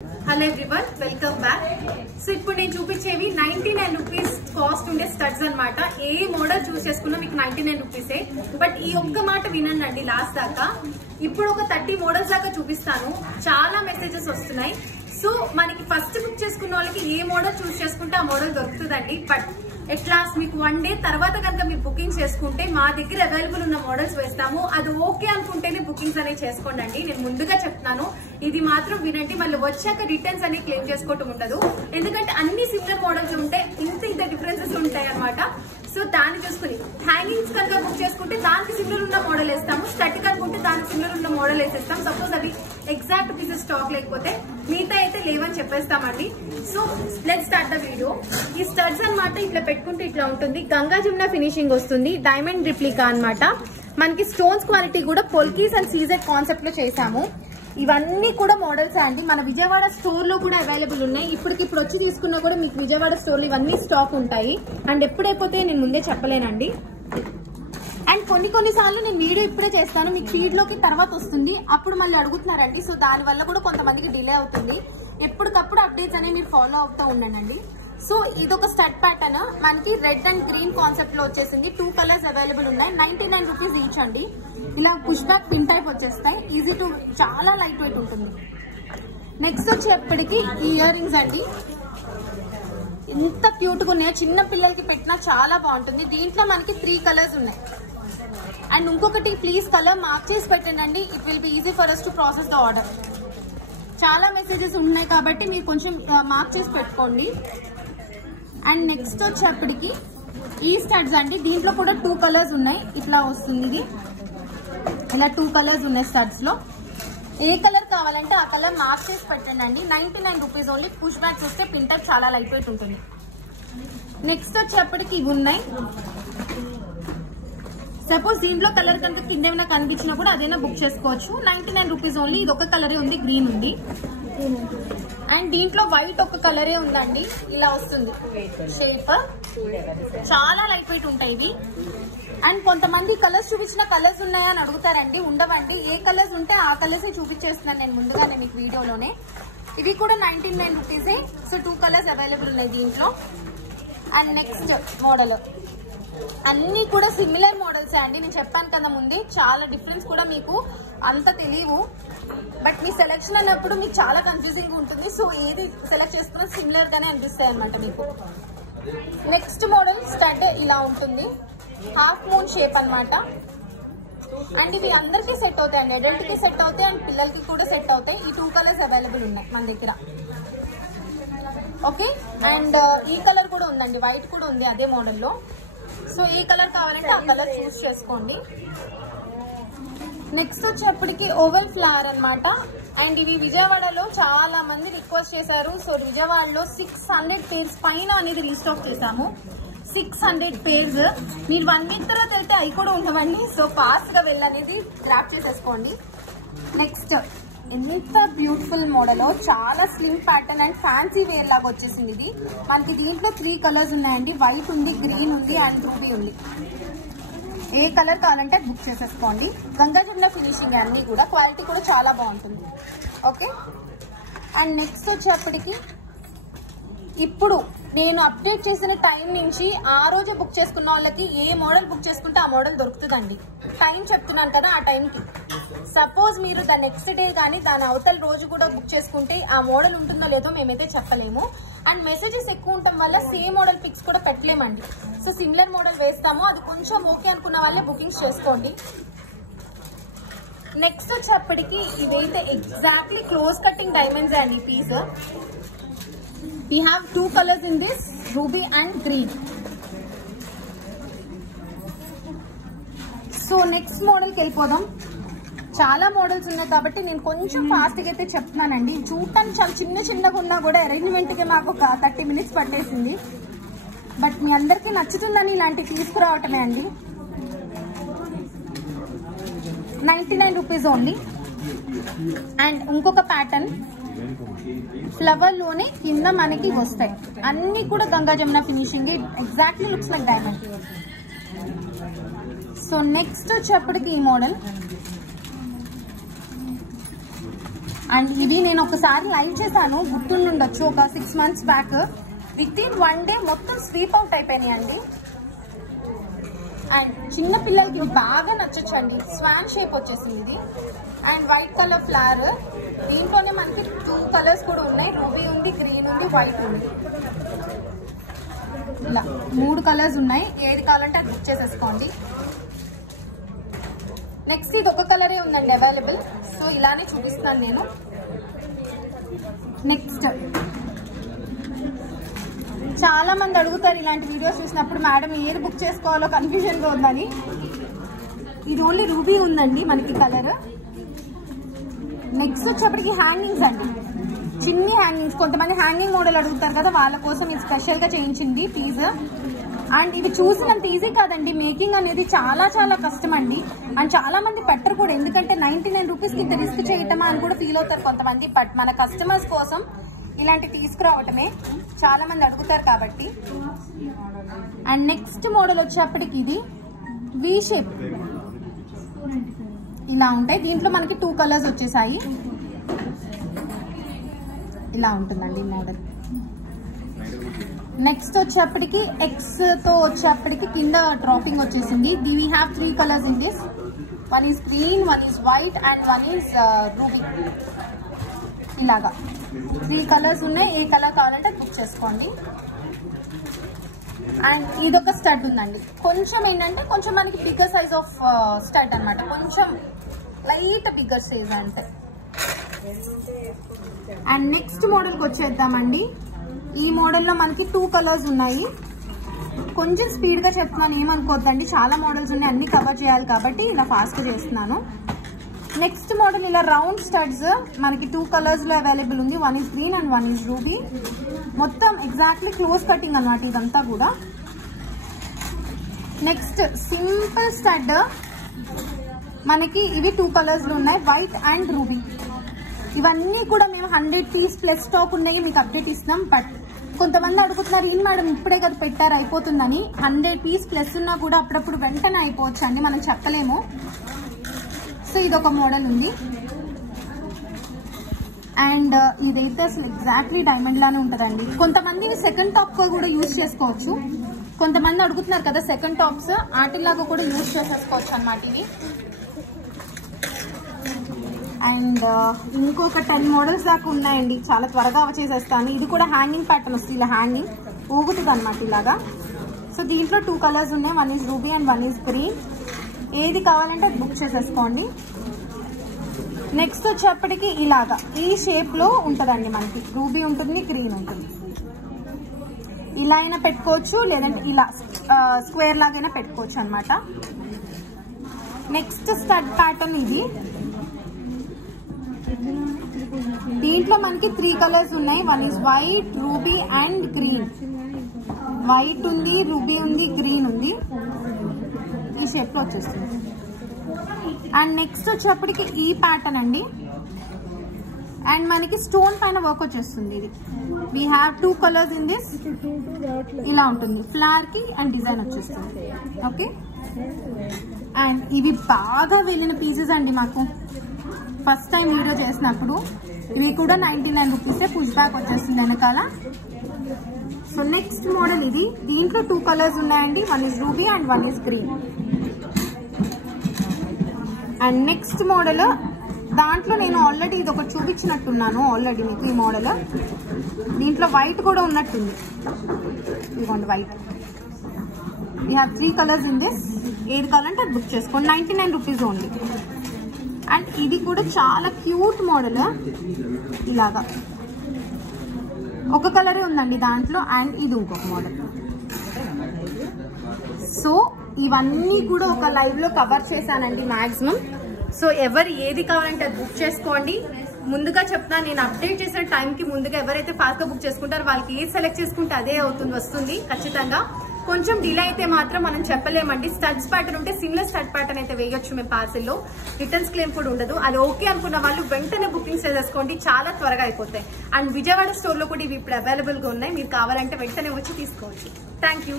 Hello everyone, welcome back. So ఇప్పుడు నేను చూపించేవి 99 rupees cost ఉండే స్టడ్స్ అన్నమాట. ఏ మోడల్ చూస్ చేసుకున్నా మీకు 99 రూపీసే. బట్ ఈ ఒక్క మాట వినండి లాస్ట్ దాకా. ఇప్పుడు ఒక 30 మోడల్స్ దాకా చూపిస్తాను. చాలా మెసేజెస్ వస్తున్నాయి. సో మనకి ఫస్ట్ బుక్ చేసుకున్న వాళ్ళకి ఏ మోడల్ చూస్ చేసుకుంటే ఆ మోడల్ దొరుకుతుందండి. బట్ ఎట్లాస్ మీకు 1 డే తర్వాత కనుక మీరు బుకింగ్ చేసుకుంటే మా దగ్గర అవైలబుల్ ఉన్న మోడల్స్ వేస్తాము. అది ఓకే అనుకుంటేనే బుకింగ్స్ అనేవి చేసుకోండి. నేను ముందుగా చెప్తున్నాను, ఇది మాత్రం వినండి. మళ్ళీ వచ్చాక రిటర్న్స్ అనేవి క్లెయిమ్ చేసుకోవటం ఉండదు. ఎందుకంటే అన్ని సిమిలర్ మోడల్స్ ఉంటాయి, ఇంత డిఫరెన్సెస్ ఉంటాయి అనమాట. సో దాన్ని చూసుకుని హ్యాంగింగ్స్ కనుక బుక్ చేసుకుంటే దానికి సిమిలర్ ఉన్న మోడల్ వేస్తాము, స్టడ్ కనుకుంటే దానికి సిమిలర్ ఉన్న మోడల్ వేసేస్తాం. సపోజ్ అది ఎగ్జాక్ట్ పీసెస్ స్టాక్ లేకపోతే మిగతా అయితే లేవని చెప్పేస్తామండి. So let's start the video. ఈ స్టడ్స్ అనమాట ఇట్లా పెట్టుకుంటే ఇట్లా ఉంటుంది. గంగా జమున ఫినిషింగ్ వస్తుంది, డైమండ్ రిప్లికా అనమాట. మనకి స్టోన్స్ క్వాలిటీ కూడా పొల్కీస్ అండ్ సీజెడ్ కాన్సెప్ట్ లో చేసాము. ఇవన్నీ కూడా మోడల్స్ అండి. మన విజయవాడ స్టోర్ లో కూడా అవైలబుల్ ఉన్నాయి. ఇప్పటికిప్పుడు వచ్చి తీసుకున్నా కూడా మీకు విజయవాడ స్టోర్ లో ఇవన్నీ స్టాక్ ఉంటాయి. అండ్ ఎప్పుడైపోతే నేను ముందే చెప్పలేనండి. అండ్ కొన్నిసార్లు నేను వీడియో ఇప్పుడే చేస్తాను, మీకు ఫీడ్ లోకి తర్వాత వస్తుంది, అప్పుడు మళ్ళీ అడుగుతున్నారండి. సో దాని వల్ల కూడా కొంతమందికి డిలే అవుతుంది. ఎప్పటికప్పుడు అప్డేట్స్ అనేవి మీరు ఫాలో అవుతూ ఉండండి. సో ఇదొక స్టడ్ ప్యాటర్న్ మనకి రెడ్ అండ్ గ్రీన్ కాన్సెప్ట్ లో వచ్చేసింది. 2 కలర్స్ అవైలబుల్ ఉన్నాయి. 99 రూపీస్ ఈచ్ అండి. ఇలా పుష్ బ్యాక్ పిన్ టైప్ వచ్చేస్తాయి. ఈజీ టు, చాలా లైట్ వెయిట్ ఉంటుంది. నెక్స్ట్ వచ్చేప్పటికి ఈ ఇయర్ రింగ్స్ అండి. ఎంత క్యూట్ గా ఉన్నాయో, చిన్న పిల్లలకి పెట్టినా చాలా బాగుంటుంది. దీంట్లో మనకి 3 కలర్స్ ఉన్నాయి. అండ్ ఇంకొకటి, ప్లీజ్ కలర్ మార్క్ చేసి పెట్టండి. It will be easy for us to process the order. చాలా మెసేజెస్ ఉన్నాయి కాబట్టి మీరు కొంచెం మార్క్ చేసి పెట్టుకోండి. అండ్ నెక్స్ట్ వచ్చేప్పటికి ఈ స్టడ్స్ అండి. దీంట్లో కూడా 2 కలర్స్ ఉన్నాయి. ఇట్లా వస్తుంది ఇది, ఇలా 2 కలర్స్ ఉన్నాయి స్టడ్స్ లో. ఏ కలర్ కావాలంటే ఆ కలర్ మార్క్ చేసి పెట్టండి. 99 రూపీస్ ఓన్లీ. పుష్ బ్యాక్ చూస్తే పిన్ టైప్ చాలా లైట్ వెయిట్ ఉంటుంది. నెక్స్ట్ వచ్చేప్పటికి ఇవి ఉన్నాయి. సపోజ్ దీంట్లో కలర్ కనుక కింద ఏమైనా కనిపించినా కూడా అదైనా బుక్ చేసుకోవచ్చు. 99 రూపీస్ ఓన్లీ. ఇది ఒక కలరే ఉంది, గ్రీన్ ఉంది. అండ్ దీంట్లో వైట్ ఒక కలరే ఉందండి. ఇలా వస్తుంది షేప్, చాలా లైట్ వెయిట్ ఉంటాయి ఇవి. అండ్ కొంతమంది కలర్స్ చూపించిన కలర్స్ ఉన్నాయా అని అడుగుతారండి. ఉండవండి, ఏ కలర్స్ ఉంటే ఆ కలర్స్ చూపించేస్తున్నాను నేను ముందుగానే మీకు వీడియోలోనే. ఇవి కూడా 99 రూపీసే. సో 2 కలర్స్ అవైలబుల్ ఉన్నాయి దీంట్లో. అండ్ నెక్స్ట్ మోడల్ అన్ని కూడా సిమిలర్ మోడల్స్ అండి. నేను చెప్పాను కదా ముందే, చాలా డిఫరెన్స్ కూడా మీకు అంత తెలియవు. బట్ మీ సెలెక్షన్ అన్నప్పుడు మీకు చాలా కన్ఫ్యూజింగ్ ఉంటుంది. సో ఏది సెలెక్ట్ చేసుకున్నా సిమిలర్ గానే అనిపిస్తాయి అనమాట మీకు. నెక్స్ట్ మోడల్ స్టడ్ ఇలా ఉంటుంది, హాఫ్ మూన్ షేప్ అనమాట. అండ్ ఇవి అందరికీ సెట్ అవుతాయి అండి. అడల్ట్ కి సెట్ అవుతాయి అండ్ పిల్లలకి కూడా సెట్ అవుతాయి. ఈ 2 కలర్స్ అవైలబుల్ ఉన్నాయి మన దగ్గర. ఓకే, అండ్ ఈ కలర్ కూడా ఉందండి, వైట్ కూడా ఉంది అదే మోడల్లో. సో ఏ కలర్ కావాలంటే ఆ కలర్ చూస్ చేసుకోండి. నెక్స్ట్ వచ్చేప్పటికి ఓవెల్ ఫ్లవర్ అనమాట. అండ్ ఇవి విజయవాడలో చాలా మంది రిక్వెస్ట్ చేశారు. సో విజయవాడలో 600 పేర్స్ పైన అనేది రీస్టాక్ చేశాము. 600 పేర్స్. మీరు 1 వీక్ తర్వాత వెళ్తే అవి కూడా ఉండవండి. సో ఫాస్ట్ గా వెళ్ళనేది గ్రాప్ చేసేసుకోండి. నెక్స్ట్ ఎంత బ్యూటిఫుల్ మోడల్, చాలా slim pattern and fancy wear లాగా వచ్చేసింది ఇది. మనకి దీంట్లో 3 కలర్స్ ఉన్నాయండి. వైట్ ఉంది, గ్రీన్ ఉంది అండ్ రూబీ ఉంది. ఏ కలర్ కావాలంటే బుక్ చేసేసుకోండి. గంగా జమున ఫినిషింగ్ అన్ని కూడా, క్వాలిటీ కూడా చాలా బాగుంటుంది. ఓకే, అండ్ నెక్స్ట్ వచ్చేప్పటికి ఇప్పుడు నేను అప్డేట్ చేసిన టైం నుంచి ఆ రోజు బుక్ చేసుకున్న వాళ్ళకి ఏ మోడల్ బుక్ చేసుకుంటే ఆ మోడల్ దొరుకుతుందండి. టైం చెప్తున్నాను కదా, ఆ టైంకి. సపోజ్ మీరు ద నెక్స్ట్ డే కానీ దాని అవతల రోజు కూడా బుక్ చేసుకుంటే ఆ మోడల్ ఉంటుందో లేదో మేమైతే చెప్పలేము. అండ్ మెసేజెస్ ఎక్కువ ఉండటం వల్ల సేమ్ మోడల్ పిక్స్ కూడా పెట్టలేమండి. సో సిమిలర్ మోడల్ వేస్తాము, అది కొంచెం ఓకే అనుకున్న వాళ్ళే బుకింగ్స్ చేసుకోండి. నెక్స్ట్ వచ్చేప్పటికి ఇదైతే ఎగ్జాక్ట్లీ క్లోజ్ కటింగ్ డైమండ్స్ అండి piece. We have 2 colors in this, ruby and green. So next model కి వెళ్ళిపోదాం. చాలా మోడల్స్ ఉన్నాయి కాబట్టి నేను కొంచెం ఫాస్ట్ గా అయితే చెప్తున్నానండి. చూడటానికి చాలా చిన్నగా ఉన్నా కూడా అరేంజ్మెంట్ కి మాకు ఒక 30 మినిట్స్ పట్టేసింది. బట్ మీ అందరికీ నచ్చుతుందని ఇలాంటివి తీసుకురావటమే అండి. 99 రూపీస్ ఓన్లీ. అండ్ ఇంకొక ప్యాటర్న్ ఫ్లవర్ లోనే కింద మనకి వస్తాయి. అన్ని కూడా Ganga Jamuna finishing, exactly looks like diamond. So next వచ్చేప్పటికి ఈ మోడల్ అండ్ ఇది నేను ఒకసారి లైవ్ చేశాను, గుర్తుండొచ్చు, ఒక 6 months back. With in 1 day మొత్తం స్వీప్ అవుట్ అయిపోయినాయి అండి. అండ్ చిన్న పిల్లలకి ఇది బాగా నచ్చొచ్చండి. స్వాన్ షేప్ వచ్చేసింది ఇది. And white colour flower. దీంట్లోనే మనకి 2 కలర్స్ కూడా ఉన్నాయి. రూబీ ఉంది, గ్రీన్ ఉంది, వైట్ ఉంది. ఇలా 3 కలర్స్ ఉన్నాయి. ఏది కావాలంటే అది బుక్ చేసేసుకోండి. నెక్స్ట్ ఇది ఒక కలరే ఉందండి అవైలబుల్. సో ఇలానే చూపిస్తున్నాను నేను. నెక్స్ట్ చాలా మంది అడుగుతారు ఇలాంటి వీడియోస్ చూసినప్పుడు, మేడం ఏది బుక్ చేసుకోవాలో కన్ఫ్యూజన్ గా ఉందని. ఇది ఓన్లీ రూబీ ఉందండి మనకి కలర్. నెక్స్ట్ వచ్చేప్పటికి హ్యాంగింగ్స్ అండి, చిన్ని హ్యాంగింగ్స్. కొంతమంది హ్యాంగింగ్ మోడల్ అడుగుతారు కదా, వాళ్ళ కోసం ఇది స్పెషల్ గా చేయించింది పీస్. అండ్ ఇది చూసినంత ఈజీ కాదండి, మేకింగ్ అనేది చాలా చాలా కష్టం అండి. అండ్ చాలా మంది పెట్టరు కూడా, ఎందుకంటే 99 రూపీస్కి ఇంత రిస్క్ చేయటమా అని కూడా ఫీల్ అవుతారు కొంతమంది. బట్ మన కస్టమర్స్ కోసం ఇలాంటి తీసుకురావటమే, చాలా మంది అడుగుతారు కాబట్టి. అండ్ నెక్స్ట్ మోడల్ వచ్చేప్పటికి ఇది వి షేప్ ఇలా ఉంటాయి. దీంట్లో మనకి 2 కలర్స్ వచ్చేసాయి. ఇలా ఉంటుందండి మోడల్. నెక్స్ట్ వచ్చేప్పటికి ఎక్స్ తో వచ్చేప్పటికి కింద డ్రాపింగ్ వచ్చేసింది. We have 3 colours in this. One is green, one is white and one is ruby. ఇలాగా 3 కలర్స్ ఉన్నాయి. ఏ కలర్ కావాలంటే బుక్ చేసుకోండి. అండ్ ఇదొక స్టడ్ ఉందండి. కొంచెం ఏంటంటే కొంచెం మనకి బిగ్గర్ సైజ్ ఆఫ్ స్టడ్ అనమాట, కొంచెం లైట్ బిగ్గర్ సైజ్ అంటే. అండ్ నెక్స్ట్ మోడల్కి వచ్చేద్దామండి. ఈ మోడల్లో మనకి 2 కలర్స్ ఉన్నాయి. కొంచెం స్పీడ్గా చెప్తున్నాను, ఏమనుకోవద్దండి, చాలా మోడల్స్ ఉన్నాయి, అన్ని కవర్ చేయాలి కాబట్టి ఇలా ఫాస్ట్గా చేస్తున్నాను. నెక్స్ట్ మోడల్ ఇలా రౌండ్ స్టడ్స్ మనకి 2 కలర్స్లో అవైలబుల్ ఉంది. One is green and one is ruby. మొత్తం ఎగ్జాక్ట్లీ క్లోజ్ కటింగ్ అనమాట ఇదంతా కూడా. నెక్స్ట్ సింపుల్ స్టడ్ మనకి ఇవి 2 కలర్స్లో ఉన్నాయి, వైట్ అండ్ రూబీ. ఇవన్నీ కూడా మేము 100 పీస్ ప్లస్ స్టాక్ ఉన్నాయి, మీకు అప్డేట్ ఇస్తున్నాం. బట్ కొంతమంది అడుగుతున్నారు, ఏం మేడం ఇప్పుడే కదా పెట్టారు అయిపోతుందని. 100 పీస్ ప్లస్ ఉన్నా కూడా అప్పుడప్పుడు వెంటనే అయిపోవచ్చు అండి, మనం చెప్పలేము. సో ఇదొక మోడల్ ఉంది. అండ్ ఇదైతే అసలు ఎగ్జాక్ట్లీ డైమండ్ లానే ఉంటుందండి. కొంతమంది సెకండ్ టాప్ కూడా యూజ్ చేసుకోవచ్చు. కొంతమంది అడుగుతున్నారు కదా సెకండ్ టాప్స్, ఆటిల్లాగా కూడా యూజ్ చేసేసుకోవచ్చు అన్నమాట ఇవి. అండ్ ఇంకొక 10 మోడల్స్ దాకా ఉన్నాయండి, చాలా త్వరగా వచ్చేసేస్తాను. ఇది కూడా హ్యాంగింగ్ ప్యాటర్న్ వస్తుంది, ఇలా హ్యాంగింగ్ ఊగుతుంది అనమాట ఇలాగా. సో దీంట్లో 2 కలర్స్ ఉన్నాయి, one is ruby and one is green. ఏది కావాలంటే అది బుక్ చేసేసుకోండి. నెక్స్ట్ వచ్చేప్పటికి ఇలాగా ఈ షేప్ లో ఉంటుందండి మనకి. రూబీ ఉంటుంది, గ్రీన్ ఉంటుంది. ఇలా అయినా పెట్టుకోవచ్చు, లేదంటే ఇలా స్క్వేర్ లాగైనా పెట్టుకోవచ్చు అనమాట. నెక్స్ట్ స్టడ్ ప్యాటర్న్ ఇది. దీంట్లో మనకి 3 కలర్స్ ఉన్నాయి. One is white, ruby and green. White ఉంది, రూబీ ఉంది, గ్రీన్ ఉంది. ఈ షేప్ లో వచ్చేస్తుంది. అండ్ నెక్స్ట్ వచ్చేప్పటికి ఈ ప్యాటర్న్ అండి. అండ్ మనకి స్టోన్ పైన వర్క్ వచ్చేస్తుంది. ఇది we have 2 colours in this. ఇలా ఉంటుంది, ఫ్లవర్ కి అండ్ డిజైన్ వచ్చేస్తుంది. ఓకే. అండ్ ఇవి బాగా వెళ్ళిన పీసెస్ అండి మాకు, ఫస్ట్ టైం వీడియో చేసినప్పుడు. ఇవి కూడా 99 రూపీసే, పుష్ బ్యాక్ వచ్చేస్తుంది వెనకాల. సో నెక్స్ట్ మోడల్ ఇది. దీంట్లో 2 కలర్స్ ఉన్నాయండి, one is ruby and one is green. And next model, దాంట్లో నేను ఆల్రెడీ ఇది ఒకటి చూపించినట్టున్నాను ఆల్రెడీ మీకు. ఈ మోడల్ దీంట్లో వైట్ కూడా ఉన్నట్టుంది. ఇదిగోండి white. We have 3 colours in this. ఏది కావాలంటే అది బుక్ చేసుకోండి, 99 రూపీస్ ఓన్లీ. అండ్ ఇది కూడా చాలా క్యూట్ మోడల్. ఇలాగా ఒక కలరే ఉందండి దాంట్లో. అండ్ ఇది ఇంకొక మోడల్. సో ఇవన్నీ కూడా ఒక లైవ్ లో కవర్ చేశానండి మాక్సిమం. సో ఎవరు ఏది కావాలంటే అది బుక్ చేసుకోండి. ముందుగా చెప్తున్నా, నేను అప్డేట్ చేసిన టైంకి ముందుగా ఎవరైతే ఫాస్ట్ గా బుక్ చేసుకుంటారో వాళ్ళకి ఏది సెలెక్ట్ చేసుకుంటే అదే వస్తుంది ఖచ్చితంగా. కొంచెం డిలే అయితే మాత్రం మనం చెప్పలేమండి. స్టడ్స్ ప్యాటర్న్ ఉంటే సింగిల్ స్టడ్ ప్యాటర్న్ అయితే వేయొచ్చు మేము పార్సిల్లో, రిటర్న్స్ క్లెయిమ్ కూడా ఉండదు. అది ఓకే అనుకున్న వాళ్ళు వెంటనే బుకింగ్స్ చేసేసుకోండి, చాలా త్వరగా అయిపోతాయి. అండ్ విజయవాడ స్టోర్ లో కూడా ఇవి ఇప్పుడు అవైలబుల్ గా ఉన్నాయి, మీరు కావాలంటే వెంటనే వచ్చి తీసుకోవచ్చు. Thank you.